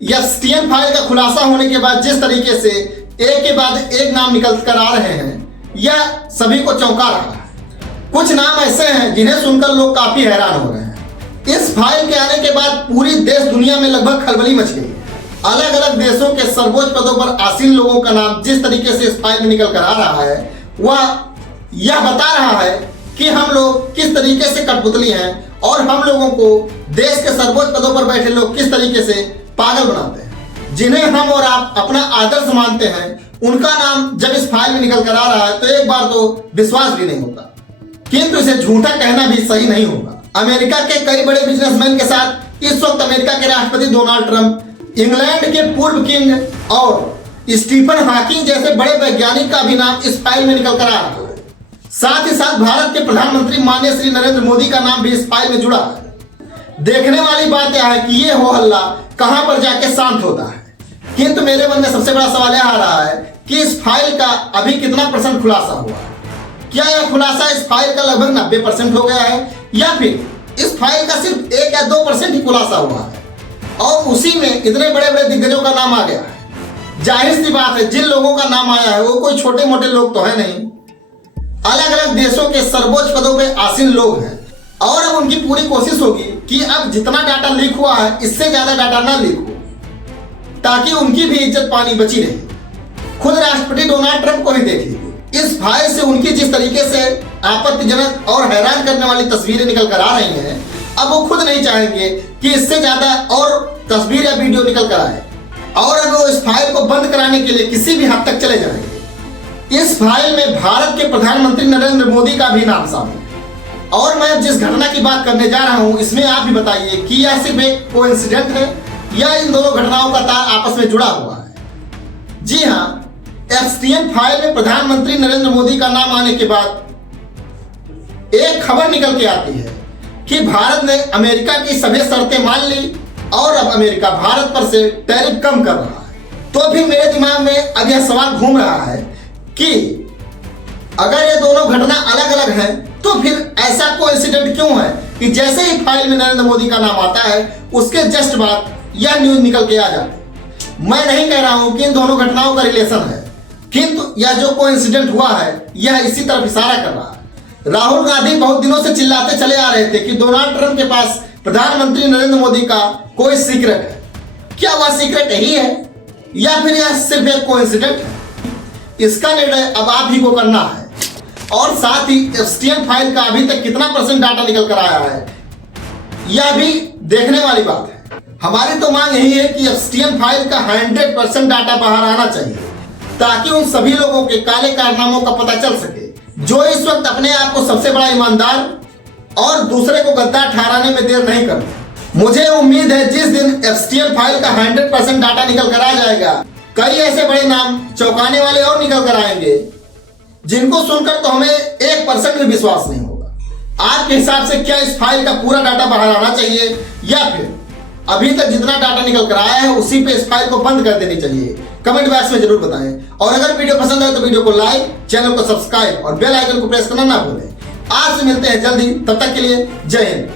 एफएसटीएन file का खुलासा होने के बाद जिस तरीके से एक के बाद एक नाम निकल कर आ रहे हैं, यह सभी को चौंका रहा है। कुछ नाम ऐसे हैं जिन्हें सुनकर लोग काफी हैरान हो रहे हैं। इस फाइल के आने के बाद पूरी देश दुनिया में लगभग खलबली मच गई। अलग अलग देशों के सर्वोच्च पदों पर आसीन लोगों का नाम जिस तरीके से इस फाइल में निकल कर आ रहा है, वह यह बता रहा है कि हम लोग किस तरीके से कठपुतली हैं और हम लोगों को देश के सर्वोच्च पदों पर बैठे लोग किस तरीके से पागल बनाते हैं। जिन्हें हम और आप अपना आदर्श मानते हैं, उनका नाम जब इस फाइल में निकल कर आ रहा है तो एक बार तो विश्वास भी नहीं होता, किंतु इसे झूठा कहना भी सही नहीं होगा। अमेरिका के कई बड़े बिजनेसमैन के साथ इस वक्त अमेरिका के राष्ट्रपति डोनाल्ड ट्रंप, इंग्लैंड के पूर्व किंग और स्टीफन हॉकिंग जैसे बड़े वैज्ञानिक का भी नाम इस फाइल में निकल कर आ रहा है। साथ ही साथ भारत के प्रधानमंत्री माननीय श्री नरेंद्र मोदी का नाम भी इस फाइल में जुड़ा है। देखने वाली बात यह है कि ये हो हल्ला कहां पर जाके शांत होता है। किंतु मेरे मन में सबसे बड़ा सवाल यह आ रहा है कि इस फाइल का अभी कितना % खुलासा हुआ है। क्या यह खुलासा इस फाइल का लगभग 90% हो गया है, या फिर इस फाइल का सिर्फ 1 या 2% ही खुलासा हुआ है और उसी में इतने बड़े बड़े दिग्गजों का नाम आ गया है। जाहिर सी बात है, जिन लोगों का नाम आया है वो कोई छोटे मोटे लोग तो है नहीं, अलग अलग देशों के सर्वोच्च पदों पे आसीन लोग हैं। और अब उनकी पूरी कोशिश होगी कि अब जितना डाटा लीक हुआ है इससे ज्यादा डाटा ना लीक हो, ताकि उनकी भी इज्जत पानी बची रहे। खुद राष्ट्रपति डोनाल्ड ट्रंप को ही देख लीजिए, इस फाइल से उनकी जिस तरीके से आपत्तिजनक और हैरान करने वाली तस्वीरें निकल कर आ रही हैं, अब वो खुद नहीं चाहेंगे कि इससे ज्यादा और तस्वीर या वीडियो निकल कर आए, और अब वो इस फाइल को बंद कराने के लिए किसी भी हद तक चले जाएंगे। इस फाइल में भारत के प्रधानमंत्री नरेंद्र मोदी का भी नाम शामिल है। और मैं जिस घटना की बात करने जा रहा हूं, इसमें आप भी बताइए कि यह सिर्फ एक कोइंसिडेंट है या इन दोनों घटनाओं का तार आपस में जुड़ा हुआ है। जी हां, एफएसटीएन फाइल में प्रधानमंत्री नरेंद्र मोदी का नाम आने के बाद एक खबर निकल के आती है कि भारत ने अमेरिका की सभी शर्तें मान ली और अब अमेरिका भारत पर से टैरिफ कम कर रहा है। तो फिर मेरे दिमाग में अब यह सवाल घूम रहा है कि अगर ये दोनों घटना अलग अलग हैं, तो फिर ऐसा कोइंसिडेंट क्यों है कि जैसे ही फाइल में नरेंद्र मोदी का नाम आता है उसके जस्ट बाद यह न्यूज निकल के आ जाती है। मैं नहीं कह रहा हूं कि इन दोनों घटनाओं का रिलेशन है, किंतु यह जो कोइंसिडेंट हुआ है यह इसी तरफ इशारा कर रहा है। राहुल गांधी बहुत दिनों से चिल्लाते चले आ रहे थे कि डोनाल्ड ट्रंप के पास प्रधानमंत्री नरेंद्र मोदी का कोई सीक्रेट है। क्या वह सीक्रेट यही है या फिर यह सिर्फ एक कोइंसिडेंट है? इसका निर्णय अब आप ही को करना है। और साथ ही एफएसटीएन फाइल का अभी तक कितना % डाटा निकल कर आया है, यह भी देखने वाली बात है। हमारी तो मांग यही है कि एफएसटीएन फाइल का 100% डाटा बाहर आना चाहिए, ताकि उन सभी लोगों के काले कारनामों का पता चल सके जो इस वक्त अपने आप को सबसे बड़ा ईमानदार और दूसरे को गद्दार ठहराने में देर नहीं करते। मुझे उम्मीद है जिस दिन एफएसटीएन फाइल का 100% डाटा निकल कर आ जाएगा, कई ऐसे बड़े नाम चौंकाने वाले और निकल कर आएंगे जिनको सुनकर तो हमें 1% भी विश्वास नहीं होगा। आपके हिसाब से क्या इस फाइल का पूरा डाटा बाहर आना चाहिए या फिर अभी तक जितना डाटा निकल कर आया है उसी पे इस फाइल को बंद कर देनी चाहिए? कमेंट बॉक्स में जरूर बताएं। और अगर वीडियो पसंद आए तो वीडियो को लाइक, चैनल को सब्सक्राइब और बेल आइकन को प्रेस करना ना भूलें। आज से मिलते हैं जल्दी, तब तक के लिए जय हिंद।